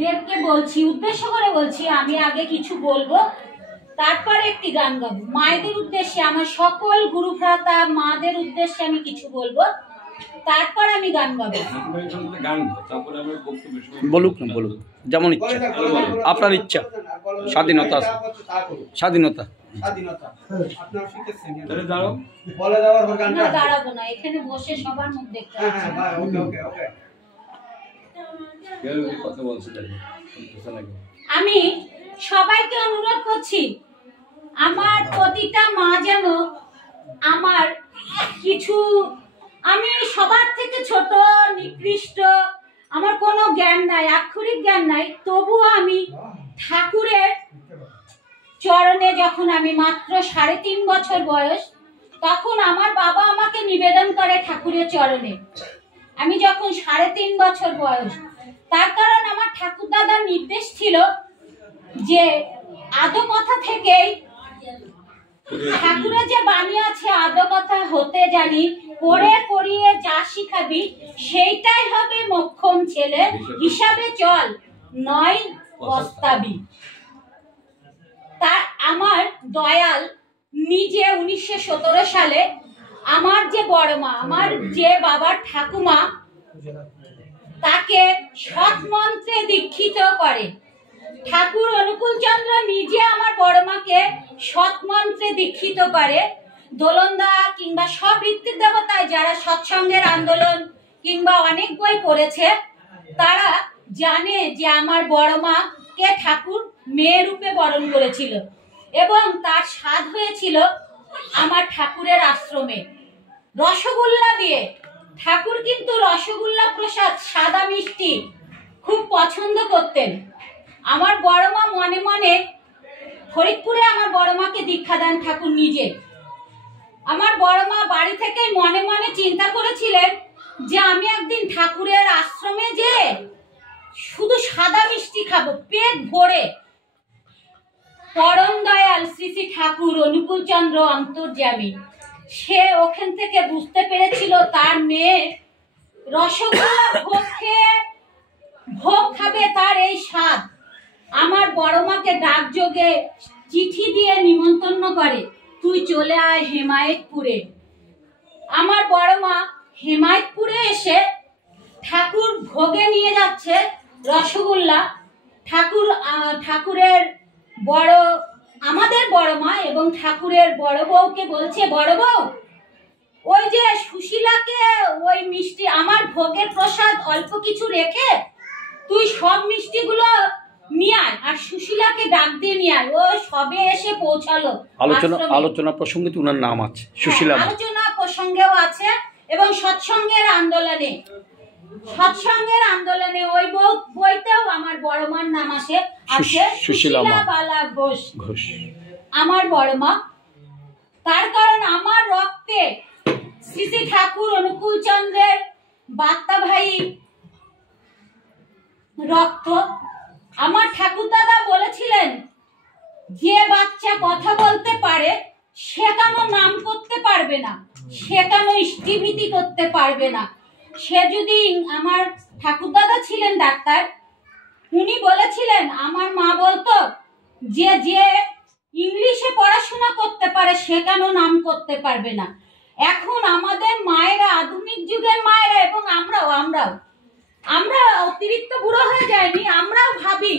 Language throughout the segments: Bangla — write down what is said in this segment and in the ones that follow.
দেবকে বলছি, উদ্দেশ্য করে বলছি, আমি আগে কিছু বলবো, তারপরে একটি গান গাবো। মায়েদের উদ্দেশ্যে, আমার সকল গুরু ভ্রাতা মাদের উদ্দেশ্যে আমি কিছু বলবো, তারপর আমি গান গাবো। বলুক না, বলুক, যেমন ইচ্ছা, আপনার ইচ্ছা। স্বাধীনতা, স্বাধীনতা। দাঁড়াবো না, এখানে বসে সবার মুখ দেখতে। আমি সবাইকে অনুরোধ করছি, আমার প্রতিটা মা যেন আমার কিছু, আমি সবার থেকে ছোট, নিকৃষ্ট, আমার কোনো জ্ঞান নাই, আক্ষরিক জ্ঞান নাই, তবুও আমি ঠাকুরের চরণে, যখন আমি মাত্র 3.5 বছর বয়স, তখন আমার বাবা আমাকে নিবেদন করে ঠাকুরের চরণে। আমি যখন 3.5 বছর বয়স, তার কারণ আমার ঠাকুর দাদার নির্দেশ ছিল যে আদো কথা থেকেই, ঠাকুরের যে বাণী আছে, আদো কথা হতে জানি, করে করিয়ে যা শিখাবি সেইটাই হবে মোক্ষম ছেলে, হিসাবে চল নয় পস্তাবি। তা আমার দয়াল নিজে 1917 সালে আমার যে বড় মা, আমার যে বাবার ঠাকুমা, তাকে সৎ মন্ত্রে দীক্ষিত করে। ঠাকুর অনুকূলচন্দ্র নিজে আমার বড় মাকে সৎ মন্ত্রে দীক্ষিত করে। দোলনদা কিংবা সব ঋত্বিক দেবতায় যারা সৎসঙ্গের আন্দোলন কিংবা অনেক বই পড়েছে, তারা জানে যে আমার বড় মাকে ঠাকুর মেয়ে রূপে বরণ করেছিল এবং তার স্বাদ হয়েছিল আমার ঠাকুরের আশ্রমে রসগোল্লা দিয়ে। ঠাকুর কিন্তু রসগোল্লা প্রসাদ, সাদা মিষ্টি খুব পছন্দ করতেন। আমার বড় মা মনে মনে ফরিদপুরে আমার বড় মাকে দীক্ষা দেন ঠাকুর নিজে। আমার বড় মা বাড়ি থেকে মনে মনে চিন্তা করেছিলেন যে আমি একদিন ঠাকুরের আশ্রমে যে শুধু সাদা মিষ্টি খাবো পেট ভরে। পরম দয়াল শ্রী শ্রী ঠাকুর অনুকূলচন্দ্র অন্তর্যামী, সে ওখান থেকে বুঝতে পেরেছিল তার মেয়ে রসগোল্লা ভোগ খাবে, তার এই স্বাদ। আমার বড় মাকে ডাকযোগে চিঠি দিয়ে নিমন্ত্রণ করে, তুই চলে আয় হেমায়েতপুরে। আমার বড় মা হেমায়েতপুরে এসে ঠাকুর ভোগে নিয়ে যাচ্ছে রসগোল্লা। ঠাকুরের বড়, আমাদের বড় মা এবং ঠাকুরের বড় বউকে বলছে, বড় বউ, ওই যে সুশীলাকে ওই মিষ্টি, আমার ভোগের প্রসাদ অল্প কিছু রেখে তুই সব মিষ্টিগুলো নিয়ে আয়, আর সুশীলাকে ডাক দিয়ে নিয়ে আয়, ও সবে এসে পৌঁছালো। আলোচনা প্রসঙ্গে ওনার নাম আছে, সুশীলা আলোচনা প্রসঙ্গেও আছে এবং সৎসঙ্গের আন্দোলনে ওই বইতেও আমার বড় মার নাম আছে, সুশীলা বালা ঘোষ, আমার বড় মা। তার কারণ আমার রক্তে শ্রী শ্রী ঠাকুর অনুকূলচন্দ্রের বার্তা ভাই রক্ত। আমার ঠাকুর দাদা বলেছিলেন, যে বাচ্চা কথা বলতে পারে সে কেন নাম করতে পারবে না, সে কেন ইষ্টিভীতি করতে পারবে না। সে যদি, আমার ঠাকুর দাদা ছিলেন ডাক্তার, উনি বলেছিলেন, আমার মা বলতো যে যে ইংলিশে পড়াশোনা করতে পারে সে কেন নাম করতে পারবে না। এখন আমাদের মায়েরা, আধুনিক যুগের মায়েরা এবং আমরা অতিরিক্ত বুড়ো হয়ে যায়নি, আমরাও ভাবি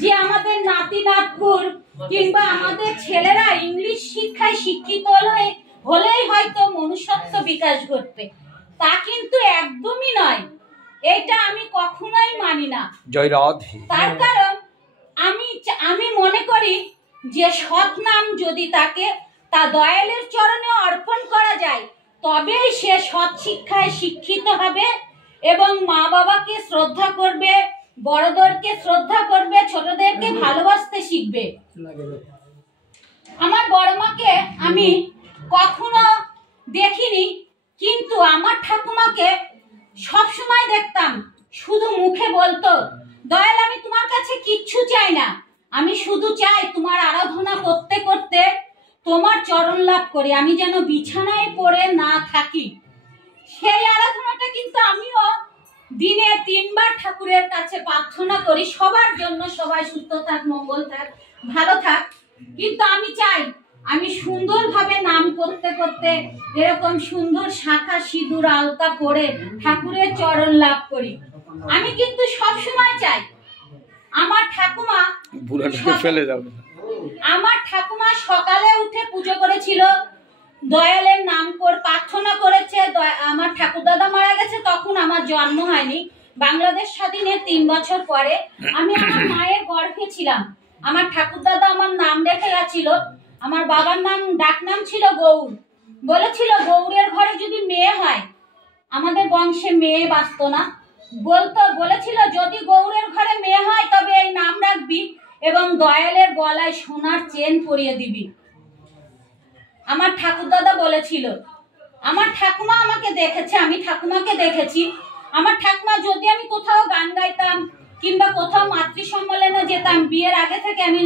যে আমাদের নাতি নাতপুর কিংবা আমাদের ছেলেরা ইংলিশ শিক্ষায় শিক্ষিত হলেই হয়তো মনুষ্যত্ব বিকাশ ঘটবে। তা কিন্তু একদমই নয়, এটা আমি কখনোই মানি না। জয় রাধে। তার কারণ আমি মনে করি যে সৎ নাম যদি তাকে তা দয়ালের চরণে অর্পণ করা যায়, তবেই সে সৎ শিক্ষায় শিক্ষিত হবে এবং মা বাবাকে শ্রদ্ধা করবে, বড়দেরকে শ্রদ্ধা করবে, ছোটদেরকে ভালোবাসতে শিখবে। আমার বড় মাকে আমি কখনো দেখিনি, কিন্তু আমার ঠাকুমাকে সবসময় দেখতাম শুধু মুখে বলতো, দয়াল আমি তোমার কাছে কিচ্ছু চাই না, আমি শুধু চাই তোমার আরাধনা করতে করতে তোমার চরণ লাভ করি, আমি যেন বিছানায় পড়ে না থাকি। সেই আরাধনাটা কিন্তু আমিও দিনে 3 বার ঠাকুরের কাছে প্রার্থনা করি সবার জন্য, সবাই সুস্থ থাক, মঙ্গল থাক, ভালো থাক। কিন্তু আমি চাই আমি সুন্দরভাবে নাম করতে করতে এরকম সুন্দর শাখা সিঁদুর আলতা পরে ঠাকুরের চরণ লাভ করি। আমি কিন্তু সব সময় চাই আমার ঠাকুমা সকালে উঠে পুজো করেছিল, দয়ালের নাম করে প্রার্থনা করেছে। আমার ঠাকুর দাদা মারা গেছে, তখন আমার জন্ম হয়নি। বাংলাদেশ স্বাধীনের 3 বছর পরে আমি আমার মায়ের গর্ভে ছিলাম। আমার ঠাকুর দাদা আমার নাম রেখে গেছিল। আমার বাবার নাম ডাক নাম ছিল গৌর। বলেছিল গৌরের ঘরে যদি মেয়ে হয়, আমাদের বংশে মেয়ে বাঁচতো না, বলেছিল যদি গৌরের ঘরে মেয়ে হয় তবে এই নাম রাখবি এবং দয়ালের গলায় সোনার চেন পরিয়ে দিবি। আমার ঠাকুর দাদা বলেছিল। আমার ঠাকুমা আমাকে দেখেছে, আমি ঠাকুমাকে দেখেছি। আমার ঠাকুমা যদি আমি কোথাও গান গাইতাম কিংবা কোথাও মাতৃ সম্মেলনে যেতাম, বিয়ের আগে থেকে আমি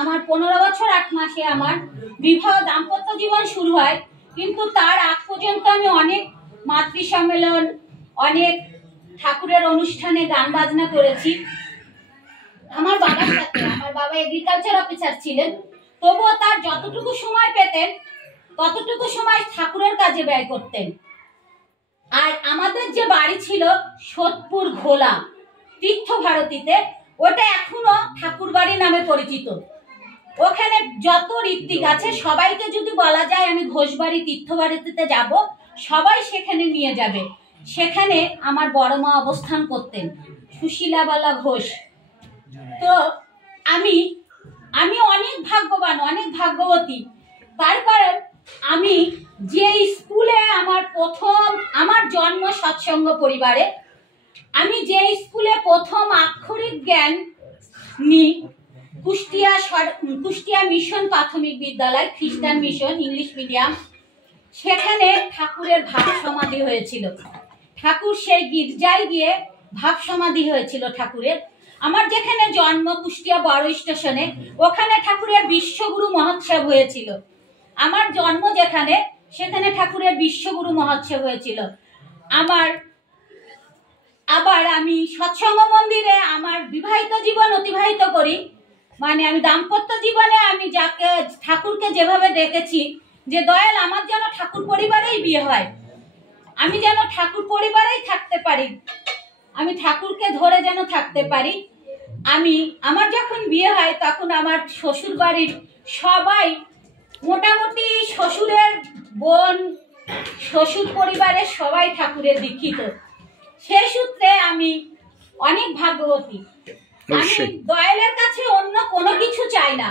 আমার 15 বছর 8 মাসে আমার বিবাহ দাম্পত্য জীবন শুরু হয়, কিন্তু তার আগ পর্যন্ত আমি অনেক মাতৃ সম্মেলন, অনেক ঠাকুরের অনুষ্ঠানে গান বাজনা করেছি আমার বাবার সাথে। আমার বাবা এগ্রিকালচার অফিসার ছিলেন, তবুও তার যতটুকু সময় পেতেন ততটুকু সময় ঠাকুরের কাজে ব্যয় করতেন। আর আমাদের যে বাড়ি ছিল সোদপুর ঘোলা তীর্থ ভারতীতে, ওটা এখনো ঠাকুর বাড়ি নামে পরিচিত। ওখানে যত ঋত্বিক আছে সবাইকে যদি বলা যায় আমি ঘোষবাড়ি তীর্থ ভারতীতে যাব, সবাই সেখানে নিয়ে যাবে। সেখানে আমার বড় মা অবস্থান করতেন, সুশীলাবালা ঘোষ। তো আমি অনেক ভাগ্যবান, অনেক ভাগ্যবতী। তার কারণ আমি যে স্কুলে আমার জন্ম সৎসঙ্গ পরিবারে, আমি যে স্কুলে প্রথম আক্ষরিক জ্ঞান নিই, কুষ্টিয়া মিশন প্রাথমিক বিদ্যালয়, খ্রিস্টান মিশন ইংলিশ মিডিয়াম, সেখানে ঠাকুরের ভাব সমাধি হয়েছিল। ঠাকুর সেই গির্জায় গিয়ে ভাব সমাধি হয়েছিল ঠাকুরের। আমার যেখানে জন্ম কুষ্টিয়া বড় স্টেশনে, ওখানে ঠাকুরের বিশ্বগুরু মহোৎসব হয়েছিল। আমার জন্ম যেখানে, সেখানে ঠাকুরের বিশ্বগুরু মহোৎসব হয়েছিল। আবার আমি সৎসঙ্গ মন্দিরে আমার বিবাহিত জীবন অতিবাহিত করি। মানে আমি দাম্পত্য জীবনে আমি যাকে ঠাকুরকে যেভাবে দেখেছি যে দয়াল আমার যেন ঠাকুর পরিবারেই বিয়ে হয়, আমি যেন ঠাকুর পরিবারেই থাকতে পারি, আমি ঠাকুরকে ধরে যেন থাকতে পারি। আমার যখন বিয়ে হয় তখন আমার শ্বশুর বাড়ির সবাই, মোটামুটি শ্বশুরের বোন, শ্বশুর পরিবারের সবাই ঠাকুরের দীক্ষিত। সেই সূত্রে আমি অনেক ভাগ্যবতী। আমি দয়ালের কাছে অন্য কোনো কিছু চাই না,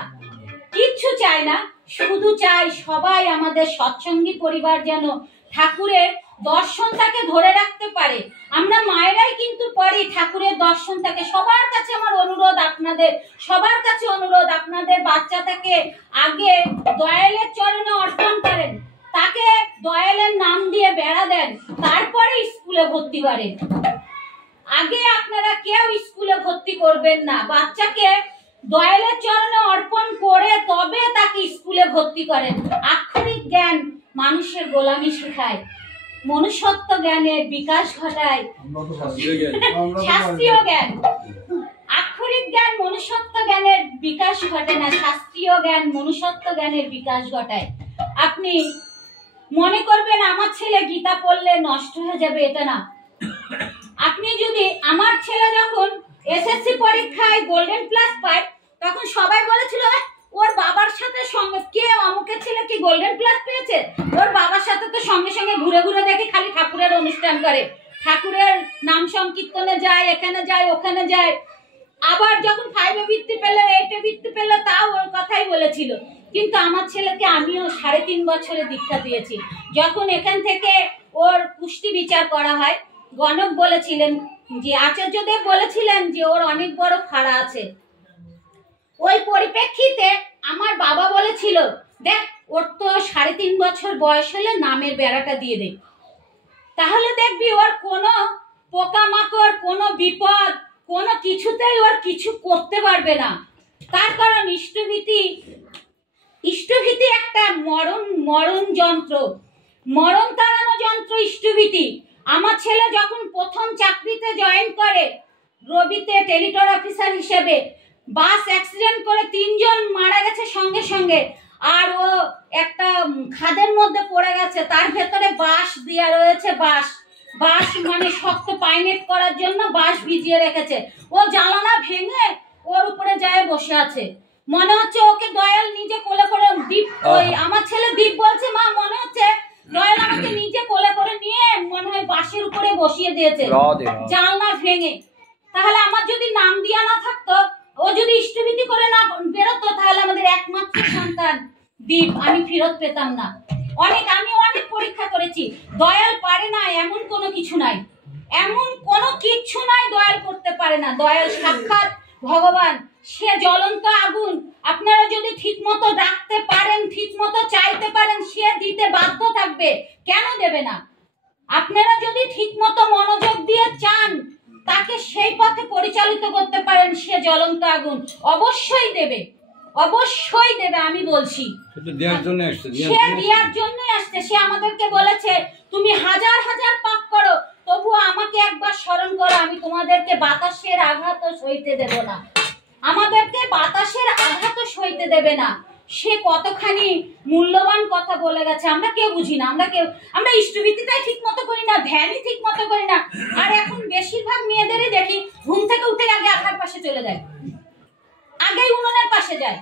কিচ্ছু চাই না, শুধু চাই সবাই আমাদের সৎসঙ্গী পরিবার যেন ঠাকুরের দর্শনটাকে ধরে রাখতে পারে। আমরা মায়েরাই কিন্তু পারি ঠাকুরের দর্শনটাকে। সবার কাছে আমার অনুরোধ, আপনাদের সবার কাছে অনুরোধ, আপনাদের বাচ্চাটাকে আগে দয়ালের চরণে অর্পণ করেন, তাকে দয়ালের নাম দিয়ে বেড়া দেন, তারপরে স্কুলে ভর্তি করেন। আগে আপনারা কেউ স্কুলে ভর্তি করবেন না, বাচ্চাকে দয়ালের চরণে অর্পণ করে তবে তাকে স্কুলে ভর্তি করেন। আক্ষরিক জ্ঞান মানুষের গোলামি শেখায়, মনুষ্যত্ব জ্ঞানের বিকাশ ঘটায়, শাস্ত্রীয় জ্ঞান। আক্ষরিক জ্ঞান মনুষ্যত্ব জ্ঞানের বিকাশ ঘটে না, শাস্ত্রীয় জ্ঞান মনুষ্যত্ব জ্ঞানের বিকাশ ঘটায়। আপনি মনে করবেন আমার ছেলে গীতা পড়লে নষ্ট হয়ে যাবে, এটা না। আপনি যদি, আমার ছেলে যখন এসএসসি পরীক্ষায় গোল্ডেন প্লাস পায়, তখন সবাই বলেছিল ওর বাবার সাথে সঙ্গে, কে অমুকের ছেলে কি গোল্ডেন প্লাস পেয়েছে, ওর বাবার সাথে তো সঙ্গে সঙ্গে ঘুরে ঘুরে দেখি খালি ঠাকুরের অনুষ্ঠান করে, ঠাকুরের নাম সংকীর্তনে যায়, এখানে যায় ওখানে যায়। আবার যখন 5-এ বৃত্তি পেলে, 8-এ বৃত্তি পেলে, তাও ওর কথাই বলেছিল। কিন্তু আমার ছেলেকে আমিও 3.5 বছরে দীক্ষা দিয়েছি। যখন এখান থেকে ওর পুষ্টি বিচার করা হয়, গণক বলেছিলেন যে, আচার্যদেব বলেছিলেন যে ওর অনেক বড় ফাড়া আছে। ওই পরিপ্রেক্ষিতে আমার বাবা বলেছিল, দেখ ওর তো 3.5 বছর বয়স হলে নামের বেড়াটা দিয়ে দে, তাহলে দেখবি ওর কোনো পোকামাকড়, কোনো বিপদ, কোনো কিছুতেই ওর কিছু করতে পারবে না। তার কারণ ইষ্টভীতি একটা মরণ যন্ত্র, মরণ তাড়ানো যন্ত্র ইষ্টভীতি। আমার ছেলে যখন প্রথম চাকরিতে জয়েন করে রবিতে টেলিটর অফিসার হিসেবে, বাস অ্যাক্সিডেন্ট করে 3 জন মারা গেছে সঙ্গে সঙ্গে, আর ও একটা খাদের মধ্যে পড়ে গেছে, তার ভেতরে বাঁশ দেওয়া রয়েছে। বাঁশ মানে শক্ত পাইনেট করার জন্য বাঁশ ভিজিয়ে রেখেছে। ও জানালা ভেঙে ওর উপরে যায় বসে আছে। মনে হচ্ছে ওকে দয়াল নিজে কোলে করে দীপ, ওই আমার ছেলে দীপ বলছে, মা মনে হচ্ছে দয়াল আমাকে নিজে কোলে করে নিয়ে মনে হয় বাঁশের উপরে বসিয়ে দিয়েছে জানলা ভেঙে। তাহলে আমার যদি নাম দিয়া না থাকতো, ও যদি ইষ্টভীতি করে না বেরোতো, তাহলে আমাদের একমাত্র সন্তান দীপ আমি ফেরত পেতাম না। আমি অনেক পরীক্ষা করেছি, দয়াল পারে না এমন কোনো কিছু নাই, এমন কোনো কিছু নাই দয়াল করতে পারে না। দয়াল সাক্ষাৎ ভগবান, সে জ্বলন্ত আগুন। আপনারা যদি ঠিক মতো ডাকতে পারেন, ঠিক মতো চাইতে পারেন, সে দিতে বাধ্য থাকবে, কেন দেবে না? আপনারা যদি ঠিক মতো মনোযোগ দিয়ে চান, তাকে সেই পথে পরিচালিত করতে পারেন, সে জ্বলন্ত আগুন অবশ্যই দেবে, অবশ্যই দেবে। আমি বলছি সে দেওয়ার জন্যই আসছে। সে আমাদেরকে বলেছে, তুমি হাজার হাজার পাপ করো, তবুও আমাকে একবার স্মরণ করো, আমি তোমাদেরকে বাতাসের আঘাতও সইতে দেব না, আমাদেরকে বাতাসের আঘাতও সইতে দেবে না। সে কতখানি মূল্যবান কথা বলে গেছে, আমরা কেউ বুঝি না। আমরা ইষ্টভীতিটাই ঠিক মতো করি না, ধ্যানই ঠিক মতো করি না। আর এখন বেশিরভাগ মেয়েদেরই দেখি ঘুম থেকে উঠে আগে আখার পাশে চলে যায়, আগেই উনুনের পাশে যায়।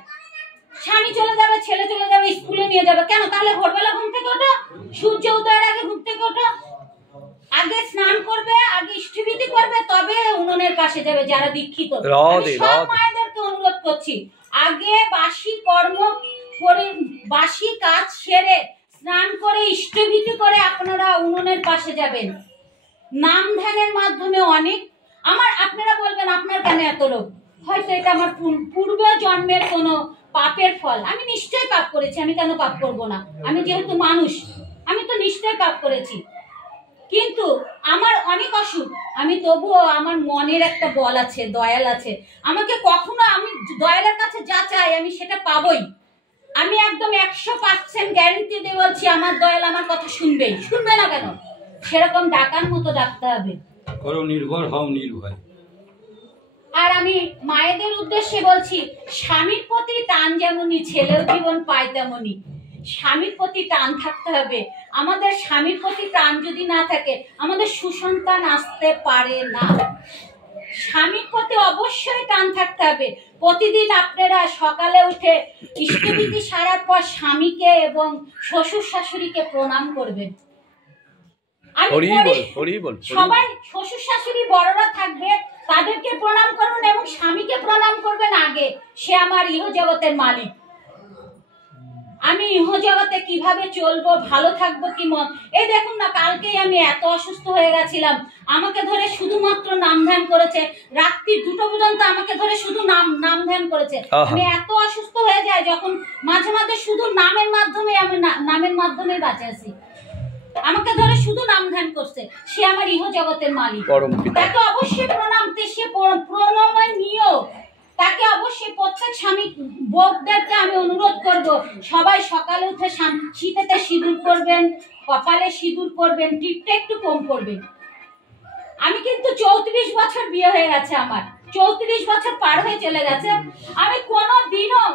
স্বামী চলে যাবে, ছেলে চলে যাবে, স্কুলে নিয়ে যাবে, কেন? তাহলে ভোরবেলা ঘুম থেকে ওঠো, সূর্য উদয়ের আগে ঘুম থেকে ওঠো, আগে স্নান করবে, আগে ইষ্টভীতি করবে, তবে উনুনের পাশে যাবে। যারা দীক্ষিত সব মায়েদেরকে অনুরোধ করছি, আগে বাসি কাজ সেরে স্নান করে ইষ্টভীতি করে আপনারা উনুনের পাশে যাবেন। নাম ধ্যানের মাধ্যমে অনেক আপনারা বলবেন আপনার কেন এত রোগ? হয়তো এটা আমার পূর্ব জন্মের কোনো পাপের ফল। আমি নিশ্চয়ই পাপ করেছি, আমি কেন পাপ করব না? আমি যেহেতু মানুষ, আমি তো নিশ্চয়ই পাপ করেছি, কিন্তু আমার অনেক অসুখ, আমি তবুও আমার মনের একটা বল আছে, দয়াল আছে। আমাকে কখনো, আমি দয়ালের কাছে যা চাই আমি সেটা পাবই। আমি একদম 100% গ্যারেন্টি দিয়ে বলছি, আমার দয়াল আমার কথা শুনবে না কেন? সেরকম ডাকার মতো ডাকতে হবে। করো নির্ভর হও নির্ভয়। আর আমি মায়েদের উদ্দেশ্যে বলছি, স্বামীর প্রতি টান যেমনই, ছেলেও জীবন পায় তেমনই। স্বামীর প্রতি টান থাকতে হবে। আমাদের স্বামীর প্রতি টান যদি না থাকে, আমাদের সুসন্তান আসতে পারে না। স্বামীর প্রতি অবশ্যই টান থাকতে হবে। প্রতিদিন আপনারা সকালে উঠে ইষ্টভীতি সারার পর স্বামীকে এবং শ্বশুর শাশুড়িকে প্রণাম করবেন। সবাই শ্বশুর শাশুড়ি বড়রা থাকবে, তাদেরকে প্রণাম করুন এবং স্বামীকে প্রণাম করবেন আগে। সে আমার ইহজগতের মালিক। আমি ইহজগতে কিভাবে চলবো, ভালো থাকবো কি মন। এই দেখুন না, কালকেই আমি এত অসুস্থ হয়ে গেছিলাম, আমাকে ধরে শুধুমাত্র নাম ধ্যান করেছে। রাত্রি 2টো পর্যন্ত আমাকে ধরে শুধু নাম ধ্যান করেছে। আমি এত অসুস্থ হয়ে যাই, যখন মাঝে মাঝে শুধু নামের মাধ্যমে বাঁচে আছি। আমাকে ধরে শুধু নাম ধ্যান করছে। সে আমার ইহজগতের মালিক, তাকে অবশ্যই প্রণাম, সে প্রণাময় নিও তাকে অবশ্যই। প্রত্যেক স্বামী বউদেরকে আমি অনুরোধ করব, সবাই সকালে উঠে শীতেতে সিঁদুর করবেন, কপালে সিঁদুর করবেন, টিপটা একটু কম করবেন। আমি কিন্তু 34 বছর বিয়ে হয়ে গেছে, আমার 34 বছর পার হয়ে চলে গেছে, আমি কোনো দিনও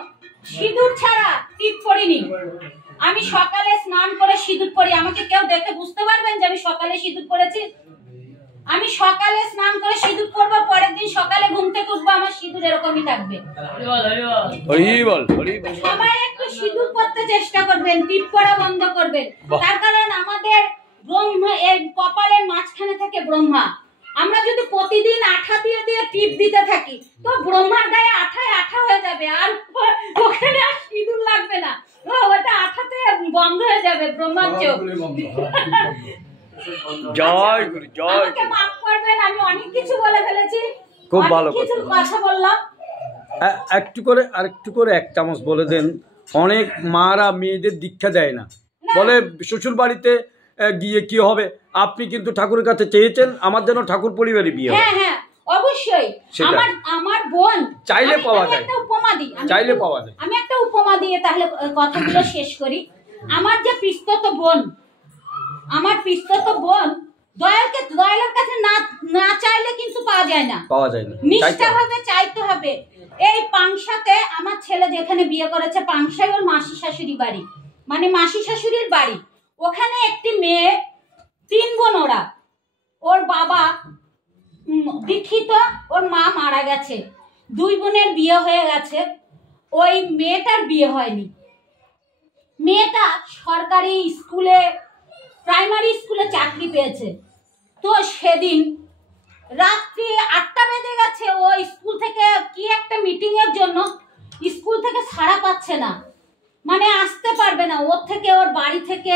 সিঁদুর ছাড়া টিপ পরিনি। আমি সকালে স্নান করে সিঁদুর পরি। আমাকে কেউ দেখে বুঝতে পারবেন যে আমি সকালে সিঁদুর পরেছি? আমি সকালে স্নান করে সিঁদুর করব, পরের দিন সকালে ঘুম থেকে উঠবো, আমার সিঁদুর এরকমই থাকবে। সবাই একটু সিঁদুর করতে চেষ্টা করবেন, টিপ করা বন্ধ করবেন। তার কারণ আমাদের ব্রহ্মা, এই কপালের মাঝখানে থাকে ব্রহ্মা। আমরা যদি প্রতিদিন আঠা দিয়ে টিপ দিতে থাকি, তো ব্রহ্মার গায়ে আঠায় আঠা হয়ে যাবে, আর ওখানে আর সিঁদুর লাগবে না, ওটা আঠাতে বন্ধ হয়ে যাবে ব্রহ্মার চোখ। জয় গুরু, জয়। আমাকে মাফ করবেন, আমি অনেক কিছু বলে ফেলেছি, খুব ভালো কথা বললাম। আরেকটু করে 1 চামচ বলে দেন। অনেক মারা মেয়েদের দীক্ষা দেয় না, বলে শ্বশুর বাড়িতে গিয়ে কি হবে। আপনি কিন্তু ঠাকুরের কাছে চেয়েছেন আমার যেন ঠাকুর পরিবারে বিয়ে হয়। হ্যাঁ, অবশ্যই। আমার বোন চাইলে পাওয়া যায়, একটা উপমা দিই, চাইলে পাওয়া যায়। আমি একটা উপমা দিয়ে তাহলে কথাগুলো শেষ করি। আমার যে পিস্তত বোন দয়ালের কাছে না না চাইলে কিন্তু পাওয়া যায় না, নিষ্ঠাভাবে চাইতে হবে। এই পাংশাতে আমার ছেলে যেখানে বিয়ে করেছে, পাংশায় ওর মাসি শাশুড়ি বাড়ি, মানে মাসি শাশুড়ির বাড়ি। ওখানে একটি মেয়ে, 3 বোন ওরা। ওর বাবা দীক্ষিত, ওর মা মারা গেছে, 2 বোনের বিয়ে হয়ে গেছে, ওই মেয়েটার বিয়ে হয়নি। মেয়েটা সরকারি স্কুলে, প্রাইমারি স্কুলে চাকরি পেয়েছে। তো সেদিন রাত্রি 8টা বেজে গেছে, ও স্কুল থেকে কি একটা মিটিং এর জন্য স্কুল থেকে ছাড়া পাচ্ছে না, মানে আসতে পারবে না। ওর থেকে, ওর বাড়ি থেকে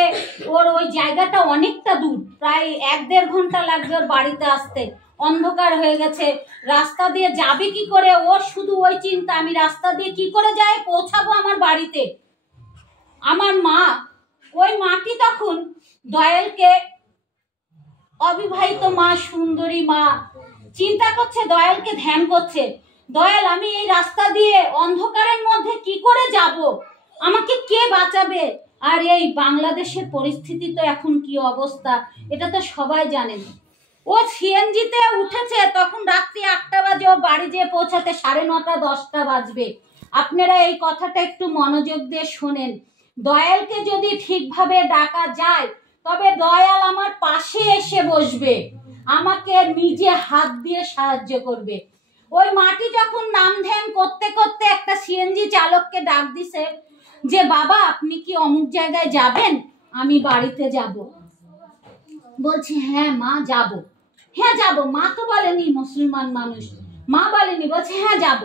ওর ওই জায়গাটা অনেকটা দূর, প্রায় 1-1.5 ঘন্টা লাগবে ওর বাড়িতে আসতে। অন্ধকার হয়ে গেছে, রাস্তা দিয়ে যাবে কি করে, ওর শুধু ওই চিন্তা, আমি রাস্তা দিয়ে কি করে যাই পৌঁছাবো আমার বাড়িতে। আমার মা, ওই মাটি তখন দয়ালকে, অবিবাহিত মা, সুন্দরী মা, চিন্তা করছে, দয়ালকে ধ্যান করছে, দয়াল আমি এই রাস্তা দিয়ে অন্ধকারের মধ্যে কি করে যাব, আমাকে কে বাঁচাবে। আর এই বাংলাদেশের পরিস্থিতি তো এখন কি অবস্থা, এটা তো সবাই জানেন। ও সিএনজিতে উঠেছে, তখন রাত্রি 8টা বাজে, ও বাড়ি যেয়ে পৌঁছাতে 9:30 10টা বাজবে। আপনারা এই কথাটা একটু মনোযোগ দিয়ে শোনেন। দয়ালকে যদি ঠিকভাবে ডাকা যায়, তবে দয়াল আমার পাশে এসে বসবে, আমাকে নিজে হাত দিয়ে সাহায্য করবে। ওই মাটি যখন নাম ধ্যান করতে করতে একটা সিএনজি চালককে ডাক দিছে যে বাবা আপনি কি অমুক জায়গায় যাবেন, আমি বাড়িতে যাব। বলছি হ্যাঁ মা যাব, হ্যাঁ যাব। মা তো বলেনি, মুসলমান মানুষ, মা বলেনি, বলছে হ্যাঁ যাব।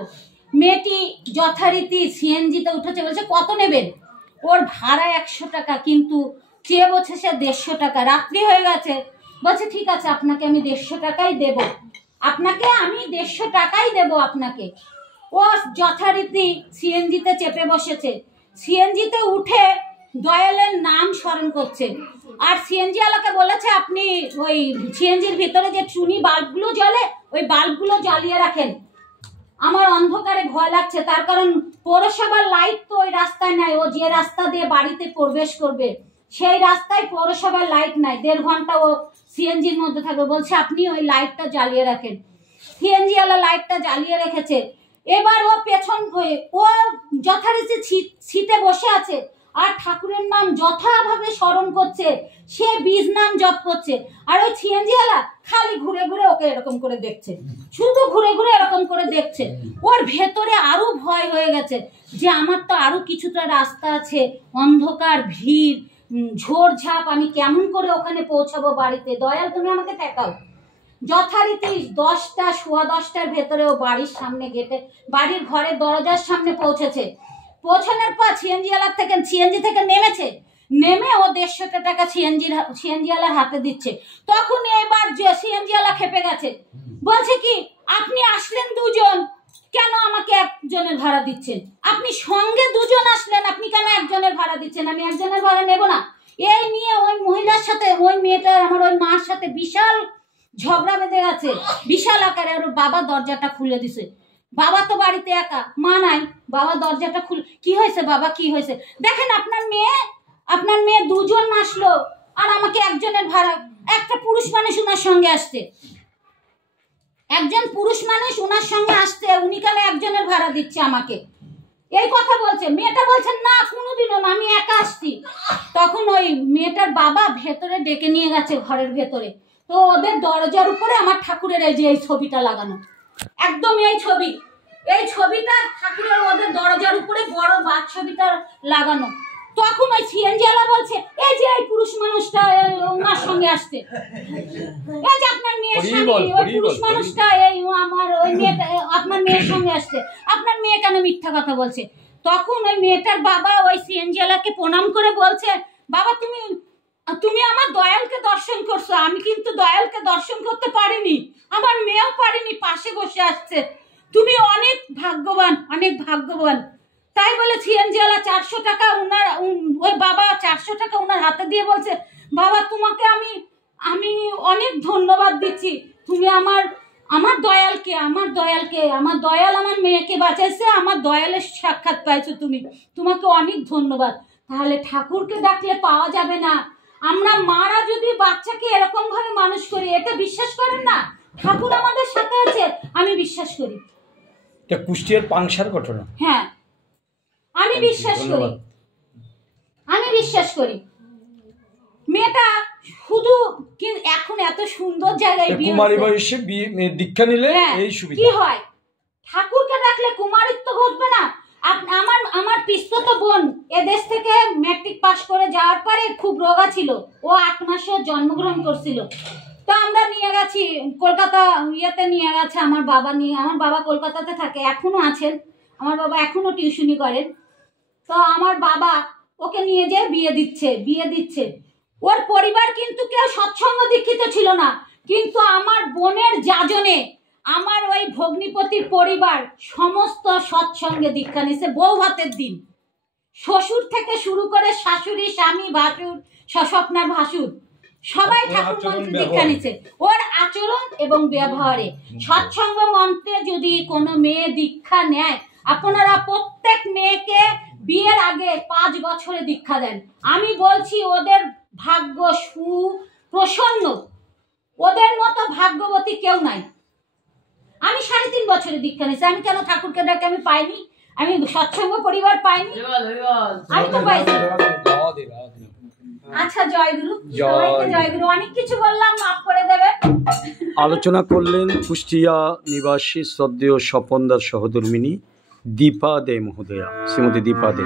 মেয়েটি যথারীতি সিএনজিতে উঠেছে, বলছে কত নেবেন। ওর ভাড়া 100 টাকা, কিন্তু চেয়ে বলছে সে 150 টাকা। রাত্রি হয়ে গেছে, বলছে ঠিক আছে আপনাকে আমি 150 টাকাই দেব, আপনাকে আমি 150 টাকাই দেব আপনাকে। ও যথারীতি সিএনজিতে চেপে বসেছে, সিএনজিতে উঠে দয়ালের নাম স্মরণ করছে। আর সিএনজি ওয়ালাকে বলেছে আপনি ওই সিএনজির ভিতরে যে চুনি বাল্বগুলো জ্বলে, ওই বাল্বগুলো জ্বালিয়ে রাখেন, আমার অন্ধকারে ভয় লাগছে। তার কারণ পৌরসভার লাইট তো ওই রাস্তায় নাই, ও যে রাস্তা দিয়ে বাড়িতে প্রবেশ করবে সেই রাস্তায় পৌরসভার লাইট নাই। 1.5 ঘন্টা ও সিএনজির মধ্যে থাকবে। বলছে আপনি ওই লাইটটা জ্বালিয়ে রাখেন। সিএনজি ওয়ালা লাইটটা জ্বালিয়ে রেখেছে। এবার ও পেছন, ও যথারীতি সিটে বসে আছে, আর ঠাকুরের নাম যথাভাবে স্মরণ করছে, সে বীজ নাম জপ করছে। আর ওই সিএনজি ওয়ালা খালি ঘুরে ঘুরে ওকে এরকম করে দেখছে, শুধু ঘুরে ঘুরে এরকম করে দেখছে। ওর ভেতরে আরো ভয় হয়ে গেছে যে আমার তো আরো কিছুটা রাস্তা আছে, অন্ধকার, ভিড়, ঝোড়ঝাপ, আমি কেমন করে ওখানে পৌঁছাবো বাড়িতে, দয়াল তুমি আমাকে ঠেকাও। যথারীতি 10টা, 10:15টার ভেতরে ও বাড়ির সামনে গেটে, বাড়ির ঘরের দরজার সামনে পৌঁছেছে। পৌঁছানোর পর সিএনজি থেকে নেমেছে, নেমে ও 150 টাকা সিএনজি ওয়ালার হাতে দিচ্ছে। তখন এবার সিএনজি ওয়ালা খেপে গেছে, বলছে কি আপনি আসলেন 2 জন, কেন আমাকে 1 জনের ভাড়া দিচ্ছেন? আপনি সঙ্গে 2 জন আসলেন, আপনি কেন 1 জনের ভাড়া দিচ্ছেন? আমি 1 জনের ভাড়া নেব না। এই নিয়ে ওই মহিলার সাথে, ওই মেয়েটার, আমার ওই মার সাথে বিশাল ঝগড়া বেঁধে গেছে, বিশাল আকারে। আর বাবা দরজাটা খুলে দিছে। বাবা তো বাড়িতে একা, মা নাই। বাবা দরজাটা কি হয়েছে বাবা, কি হয়েছে? দেখেন আপনার মেয়ে 2 জন আসলো, আর আমাকে 1 জনের ভাড়া, একটা পুরুষ মানুষ ওনার সঙ্গে আসছে, একজন পুরুষ মানুষ ওনার সঙ্গে আসছে, উনি কেন 1 জনের ভাড়া দিচ্ছে আমাকে? এই কথা বলছে। মেয়েটা বলছে না কোনোদিনও না, আমি একা আসছি। তখন ওই মেয়েটার বাবা ভেতরে ডেকে নিয়ে গেছে ঘরের ভেতরে। তো ওদের দরজার উপরে আমার ঠাকুরের এই যে এই ছবিটা লাগানো, একদম এই ছবিটা ঠাকুরের ওদের দরজার উপরে বড় বাঘ ছবিটা লাগানো। তখন ওই সিএনজি ওয়ালা বলছে এই যে এই পুরুষ মানুষটা ওনার সঙ্গে আসছে, এই যে আপনার মেয়ের সঙ্গে, ওই পুরুষ মানুষটা এই আমার ওই মেয়েটা আপনার মেয়ের সঙ্গে আসছে, আপনার মেয়ে কেন মিথ্যা কথা বলছে? তখন ওই মেয়েটার বাবা ওই সিএনজি ওয়ালাকে প্রণাম করে বলছে, বাবা তুমি আমার দয়ালকে দর্শন করছো, আমি কিন্তু দয়ালকে দর্শন করতে পারিনি, আমার মেয়েও পারিনি, পাশে বসে আসছে, তুমি অনেক ভাগ্যবান, অনেক ভাগ্যবান। তাই বলে সিএনজি ওয়ালা 400 টাকা ওই বাবা 400 টাকা ওনার হাতে দিয়ে বলছে, বাবা তোমাকে আমি অনেক ধন্যবাদ দিচ্ছি, তুমি আমার দয়াল আমার মেয়েকে বাঁচাইছে, আমার দয়ালের সাক্ষাৎ পাইছো তুমি, তোমাকে অনেক ধন্যবাদ। তাহলে ঠাকুরকে ডাকলে পাওয়া যাবে না, আমরা মারা যদি বাচ্চাকে এরকম ভাবে মানুষ করি, এটা বিশ্বাস করেন না? ঠাকুর আমাদের সাথে আছে, আমি বিশ্বাস করি। এটা কুষ্টিয়ার পাংশার ঘটনা। হ্যাঁ, আমি বিশ্বাস করি, আমি বিশ্বাস করি। মেয়েটা শুধু এখন এত সুন্দর জায়গায় বিয়ে কুমারী বয়সে দীক্ষা নিলে এই সুবিধা কি হয়, ঠাকুরকে ডাকলে কুমারিত্ব ঘটবে না? আমার পিস্তত বোন এদেশ থেকে ম্যাট্রিক পাস করে যাওয়ার পরে খুব রোগা ছিল, ও 8 মাসে জন্মগ্রহণ করছিল। তো আমরা নিয়ে গেছি কলকাতা, ইয়েতে নিয়ে গেছে আমার বাবা নিয়ে। আমার বাবা কলকাতাতে থাকে, এখনো আছেন, আমার বাবা এখনো টিউশনি করেন। তো আমার বাবা ওকে নিয়ে যেয়ে বিয়ে দিচ্ছে। ওর পরিবার কিন্তু কেউ সৎসঙ্গ দীক্ষিত ছিল না, কিন্তু আমার বোনের যাজনে আমার ওই ভগ্নিপতির পরিবার সমস্ত সৎসঙ্গে দীক্ষা নিছে। বউ ভাতের দিন শ্বশুর থেকে শুরু করে শাশুড়ি, স্বামী, ভাসুর, স্বপ্নার ভাসুর সবাই ঠাকুর মন্ত্রে দীক্ষা নিচ্ছে। ওর আচরণ এবং ব্যবহারে সৎসঙ্গ মন্ত্রে যদি কোনো মেয়ে দীক্ষা নেয়, আপনারা প্রত্যেক মেয়েকে বিয়ের আগে 5 বছরে দীক্ষা দেন। আমি বলছি ওদের ভাগ্য সুপ্রসন্ন, ওদের মতো ভাগ্যবতী কেউ নাই। আমি 3.5 বছরে দীক্ষা নিয়েছি। আমি কেন ঠাকুরকে ডাকে আমি পাইনি? আমি সৎসঙ্গ পরিবার পাইনি? আমি তো পাইছি। আচ্ছা, জয়গুরু, সবাইকে জয়গুরু। অনেক কিছু বললাম, মাফ করে দেবে। আলোচনা করলেন কুষ্টিয়া নিবাসী শ্রদ্ধেয় স্বপনদার সহধর্মিনী দীপা দে মহোদয়া, শ্রীমতী দীপা দে।